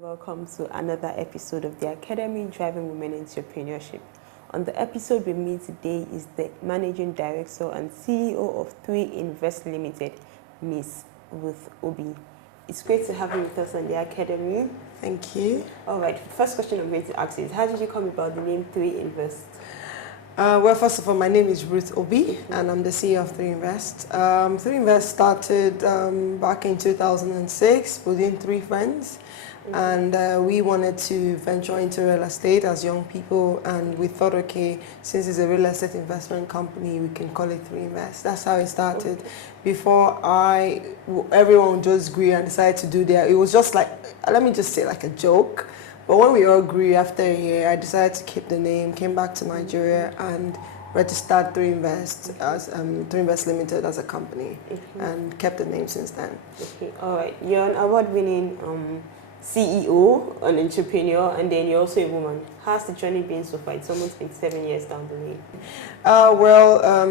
Welcome to another episode of the Academy Driving Women Entrepreneurship. On the episode with me today is the Managing Director and CEO of 3Invest Limited, Ms. Ruth Obi. It's great to have you with us on the Academy. Thank you. All right, first question I'm going to ask is, how did you come about the name 3Invest? Well, first of all, my name is Ruth Obi, and I'm the CEO of 3Invest. 3Invest started back in 2006 within three friends. And we wanted to venture into real estate as young people, and we thought, okay, since it's a real estate investment company, we can call it 3Invest. That's how it started. Before everyone just grew and decided to do it was just like, let me just say, like a joke. But when we all grew after a year, I decided to keep the name, came back to Nigeria, and registered 3Invest as 3Invest Limited as a company, and kept the name since then. Okay, all right. You're an award-winning CEO, an entrepreneur, and then you're also a woman. How's the journey been so far? It's almost been 7 years down the lane.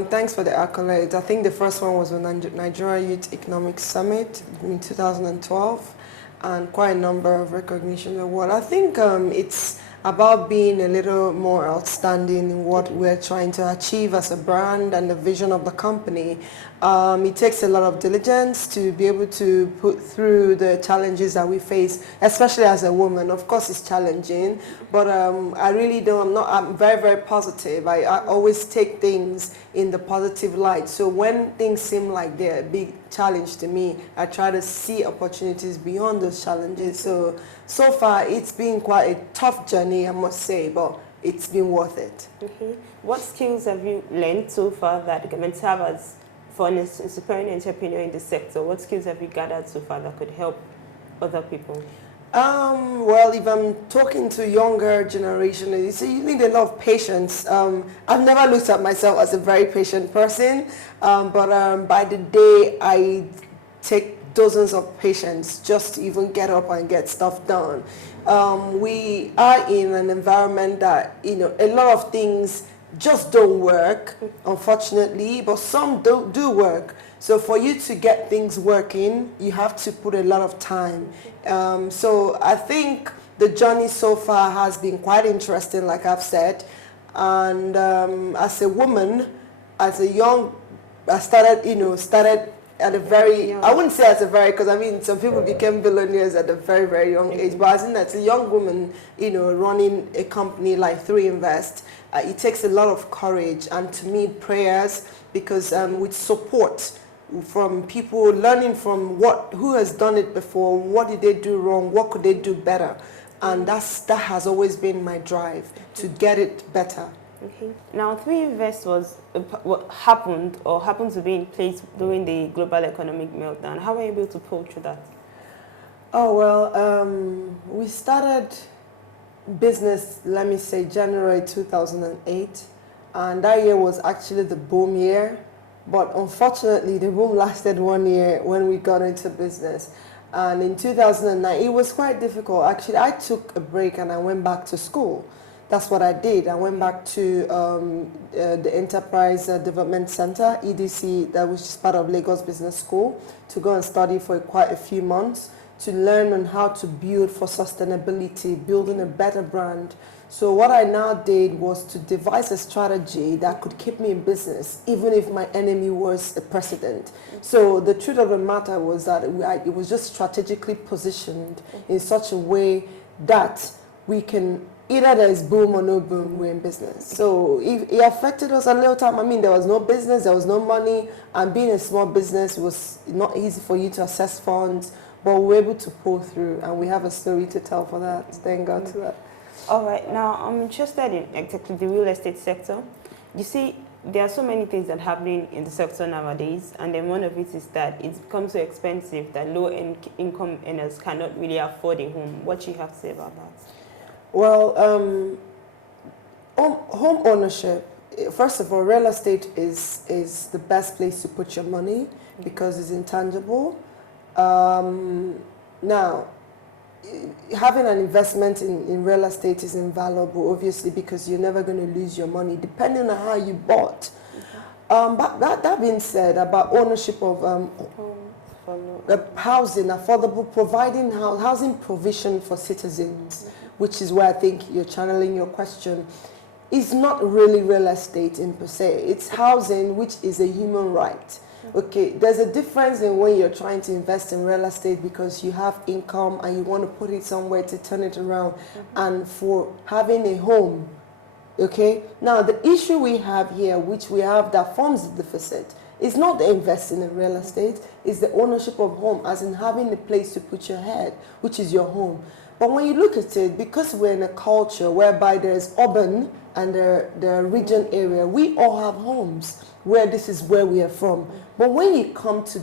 Thanks for the accolades. I think the first one was the Nigeria Youth Economic Summit in 2012, and quite a number of recognition awards. I think it's about being a little more outstanding in what we're trying to achieve as a brand and the vision of the company. It takes a lot of diligence to be able to put through the challenges that we face, especially as a woman. Of course, it's challenging, but I really don't. I'm very, very positive. I always take things in the positive light. So when things seem like they're a big challenge to me, I try to see opportunities beyond those challenges. So far, it's been quite a tough journey, I must say, but it's been worth it. What skills have you learned so far that can serve as for an aspiring entrepreneur in the sector? What skills have you gathered so far that could help other people? Well, if I'm talking to younger generation, you need a lot of patience. I've never looked at myself as a very patient person, but by the day I take dozens of patience just to even get up and get stuff done. We are in an environment that, a lot of things just don't work, unfortunately, but some do work. So for you to get things working, you have to put a lot of time. So I think the journey so far has been quite interesting, like I've said. And as a woman, as a young, I started at a very, I wouldn't say as a very, because I mean, some people became billionaires at a very, very young age, but as a young woman, running a company like 3Invest, it takes a lot of courage, and to me, prayers, because with support from people, learning from who has done it before, what did they do wrong, what could they do better, and that has always been my drive, to get it better. Now, 3Invest was what happened to be in place during the global economic meltdown. How were you able to pull through that? Oh, well, we started business, let me say, January 2008, and that year was actually the boom year, but unfortunately the boom lasted 1 year when we got into business. And in 2009, it was quite difficult. Actually, I took a break and I went back to school. That's what I did. I went back to the Enterprise Development Center, EDC, that was just part of Lagos Business School, to go and study for quite a few months, to learn on how to build for sustainability, building a better brand. So what I now did was to devise a strategy that could keep me in business, even if my enemy was the president. So the truth of the matter was that it was just strategically positioned in such a way that we can, either there is boom or no boom, we're in business. So it affected us a little time. I mean, there was no business, there was no money, and being a small business was not easy for you to access funds, but we were able to pull through, and we have a story to tell for that. Thank God to that. All right, now I'm interested in exactly the real estate sector. You see, there are so many things that are happening in the sector nowadays, and then one of it is that it's become so expensive that low-income earners cannot really afford a home. What do you have to say about that? Well, home ownership, first of all, real estate is the best place to put your money because it's intangible. Now, having an investment in real estate is invaluable, obviously, because you're never going to lose your money, depending on how you bought. But that being said, about ownership of housing, affordable, providing housing provision for citizens, which is where I think you're channeling your question, is not really real estate in per se. It's housing, which is a human right. Okay, there's a difference in when you're trying to invest in real estate because you have income and you want to put it somewhere to turn it around, and for having a home. Okay, now the issue we have here, which we have that forms the deficit, is not the investing in real estate, it's the ownership of home, as in having a place to put your head, which is your home. But when you look at it, because we're in a culture whereby there's urban and the region area, we all have homes where this is where we are from. But when you come to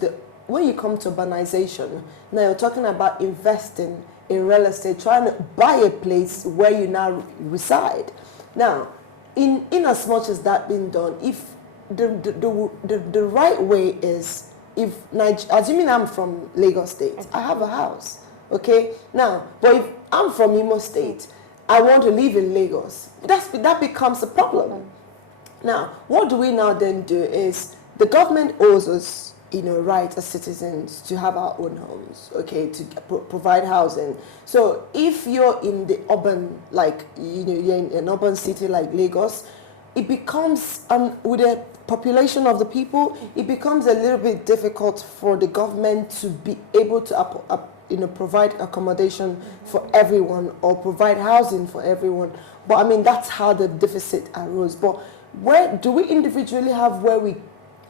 urbanization, now you're talking about investing in real estate, trying to buy a place where you now reside. Now, in as much as that being done, if the right way is, if assuming I'm from Lagos State, I have a house, okay? Now, but if I'm from Imo State, I want to live in Lagos, that becomes a problem. Now, what do we now then do is, the government owes us, right as citizens to have our own homes, okay, to provide housing. So if you're in the urban, like, you're in an urban city like Lagos, it becomes, with the population of the people, it becomes a little bit difficult for the government to be able to provide accommodation for everyone or provide housing for everyone. But I mean, that's how the deficit arose. But where do we individually have where we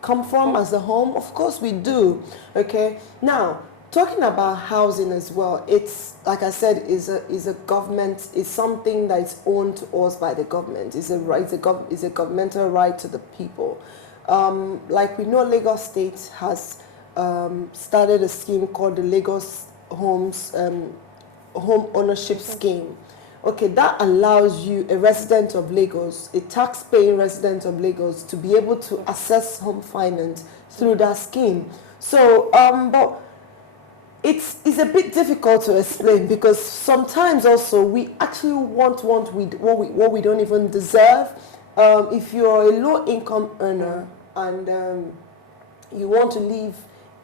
come from as a home? Of course we do. Okay. Now, talking about housing as well, it's, like I said, is a government, is something that is owned to us by the government. It's a governmental right to the people. Like we know, Lagos State has started a scheme called the Lagos Home Ownership Scheme. Okay, that allows you, a resident of Lagos, a tax-paying resident of Lagos, to be able to access home finance through that scheme. So, but it's a bit difficult to explain, because sometimes also we actually want what we don't even deserve. If you're a low-income earner and you want to live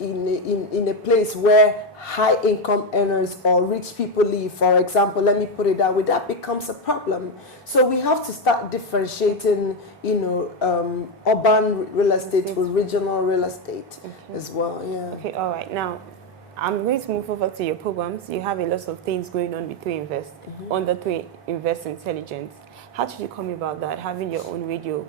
in a place where high income earners or rich people live, for example, let me put it that way, that becomes a problem. So we have to start differentiating, urban real estate with regional real estate as well. Yeah. Okay, all right. Now, I'm going to move over to your programs. You have a lot of things going on with Invest, under Invest Intelligence. How did you come about that, having your own radio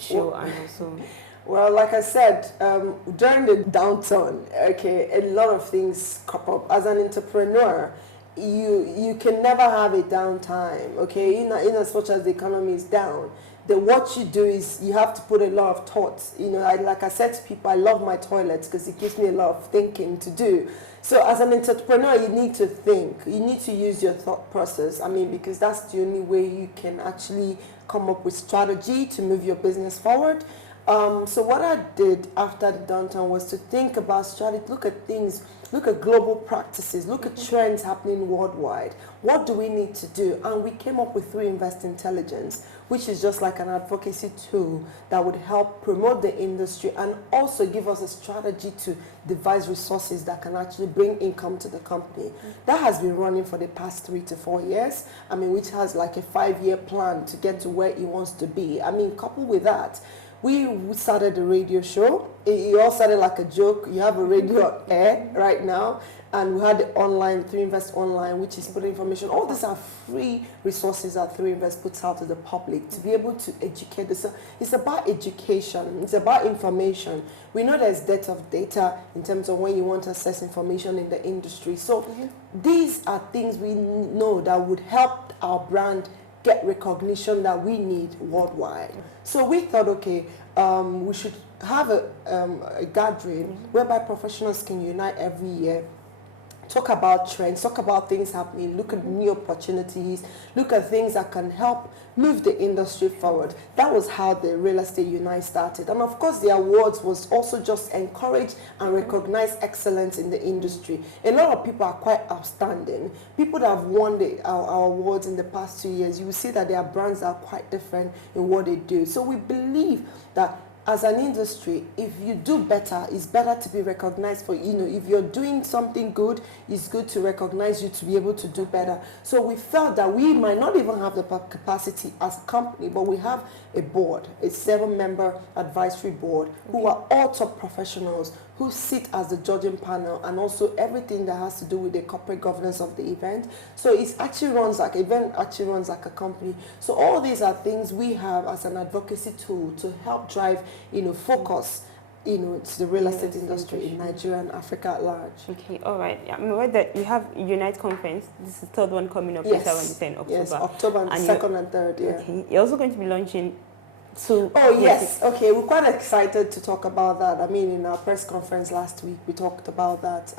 show and also... Well, like I said, during the downturn, okay, a lot of things crop up. As an entrepreneur, you can never have a downtime, okay? In as much as the economy is down, what you do is you have to put a lot of thoughts. Like I said to people, I love my toilets because it gives me a lot of thinking to do. So as an entrepreneur, you need to think. You need to use your thought process. I mean, because that's the only way you can actually come up with strategy to move your business forward. So what I did after the downturn was to think about strategy, look at things, look at global practices, look at trends happening worldwide. What do we need to do? And we came up with Invest Intelligence, which is just like an advocacy tool that would help promote the industry and also give us a strategy to devise resources that can actually bring income to the company. That has been running for the past 3 to 4 years. I mean, which has like a 5-year plan to get to where it wants to be. I mean, coupled with that, we started a radio show. It all started like a joke. You have a radio air right now, and we had the online, Invest Online, which is putting information. All these are free resources that Invest puts out to the public to be able to educate. It's about education. It's about information. We know there's depth of data in terms of when you want to access information in the industry. So these are things we know that would help our brand get recognition that we need worldwide. So we thought, okay, we should have a gathering whereby professionals can unite every year talk about trends, talk about things happening, look at new opportunities, look at things that can help move the industry forward. That was how the Real Estate Unite started. And of course, the awards was also just encourage and recognize excellence in the industry. A lot of people are quite outstanding. People that have won our awards in the past 2 years, you will see that their brands are quite different in what they do. So we believe that as an industry, if you do better, it's better to be recognized for, if you're doing something good, it's good to recognize you to be able to do better. So we felt that we might not even have the capacity as a company, but we have a board, a 7-member advisory board, who are all top professionals who sit as the judging panel, and also everything that has to do with the corporate governance of the event. So it actually runs like a company. So all these are things we have as an advocacy tool to help drive, focus, to the real estate industry in Nigeria and Africa at large. Okay, all right. I'm aware that you have Unite conference. This is the third one coming up later on the 10th October. Yes, October and 2nd and 3rd, yeah. Okay. You're also going to be launching. Yes. Okay, we're quite excited to talk about that. I mean, in our press conference last week, we talked about that.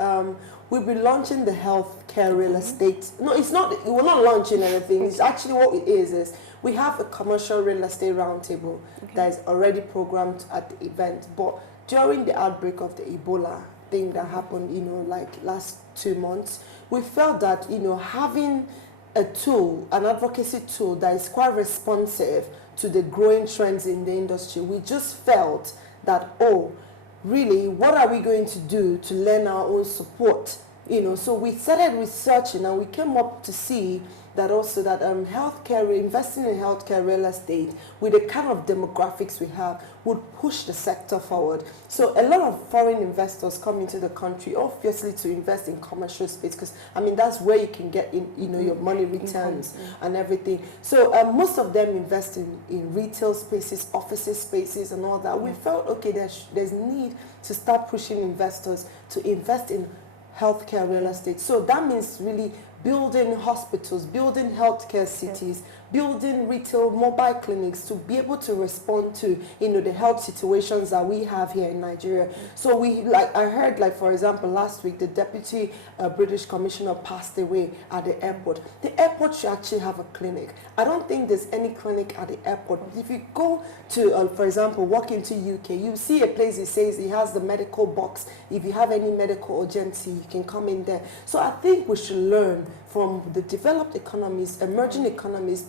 We'll be launching the healthcare real estate. No, it's not. We're not launching anything. It's actually what it is we have a commercial real estate roundtable that is already programmed at the event. But during the outbreak of the Ebola thing that happened, like last 2 months, we felt that, having a tool, an advocacy tool that is quite responsive to the growing trends in the industry, we just felt that, really, what are we going to do to lend our own support? So we started researching, and we came up to see that also that healthcare, investing in healthcare real estate with the kind of demographics we have would push the sector forward. So a lot of foreign investors come into the country, obviously, to invest in commercial space, because that's where you can get in, your money returns and everything. So most of them invest in retail spaces, offices spaces, and all that. We felt, okay, there's need to start pushing investors to invest in healthcare real estate. So that means really building hospitals, building healthcare cities, building retail mobile clinics to be able to respond to, the health situations that we have here in Nigeria. So I heard, for example, last week, the deputy British commissioner passed away at the airport. The airport should actually have a clinic. I don't think there's any clinic at the airport. If you go to, for example, walk into UK, you see a place that says it has the medical box. If you have any medical urgency, you can come in there. So I think we should learn from the developed economies, emerging economies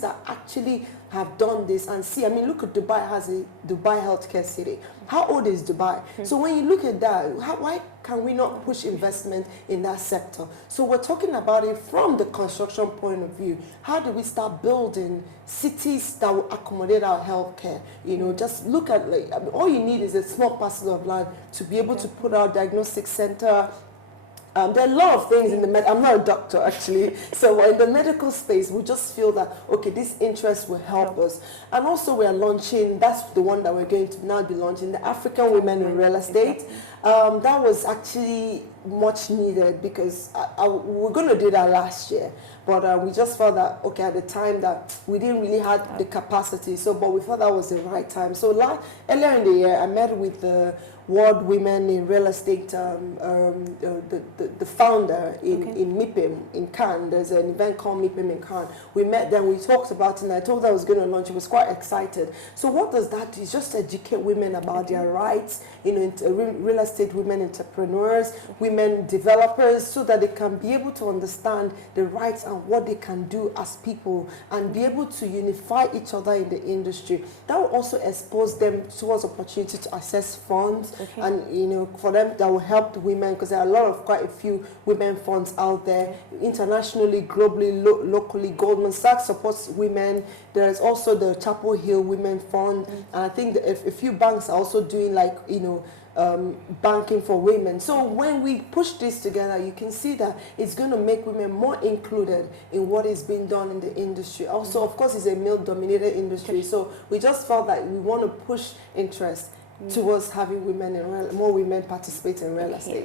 that actually have done this and see. I mean, look at Dubai has a Dubai healthcare city. How old is Dubai? So when you look at that, why can we not push investment in that sector? So we're talking about it from the construction point of view. How do we start building cities that will accommodate our healthcare? Just look at, all you need is a small parcel of land to be able to put our diagnostic center. There are a lot of things in the I'm not a doctor actually, so in the medical space, we just feel that, okay, this interest will help us. And also we are launching, that's the one that we're going to now be launching, the African Women in Real Estate. That was actually much needed because we were going to do that last year, but we just felt that, okay, at the time that we didn't really have the capacity, but we thought that was the right time. So earlier in the year, I met with the World Women in Real Estate, the founder in MIPIM in Cannes. There's an event called MIPIM in Cannes. We met them, we talked about it, and I told her I was going to launch. She was quite excited. So what does that do? It's just educate women about their rights, real estate women entrepreneurs, women developers, so that they can be able to understand the rights and what they can do as people and be able to unify each other in the industry. That will also expose them towards opportunity to access funds. And for them, that will help the women, because there are quite a few women funds out there, internationally, globally, locally. Goldman Sachs supports women. There is also the Chapel Hill Women Fund, and I think a few banks are also doing banking for women. So when we push this together, you can see that it's going to make women more included in what is being done in the industry. Also, of course, it's a male-dominated industry, so we just felt that we want to push interest towards having more women participate in real estate.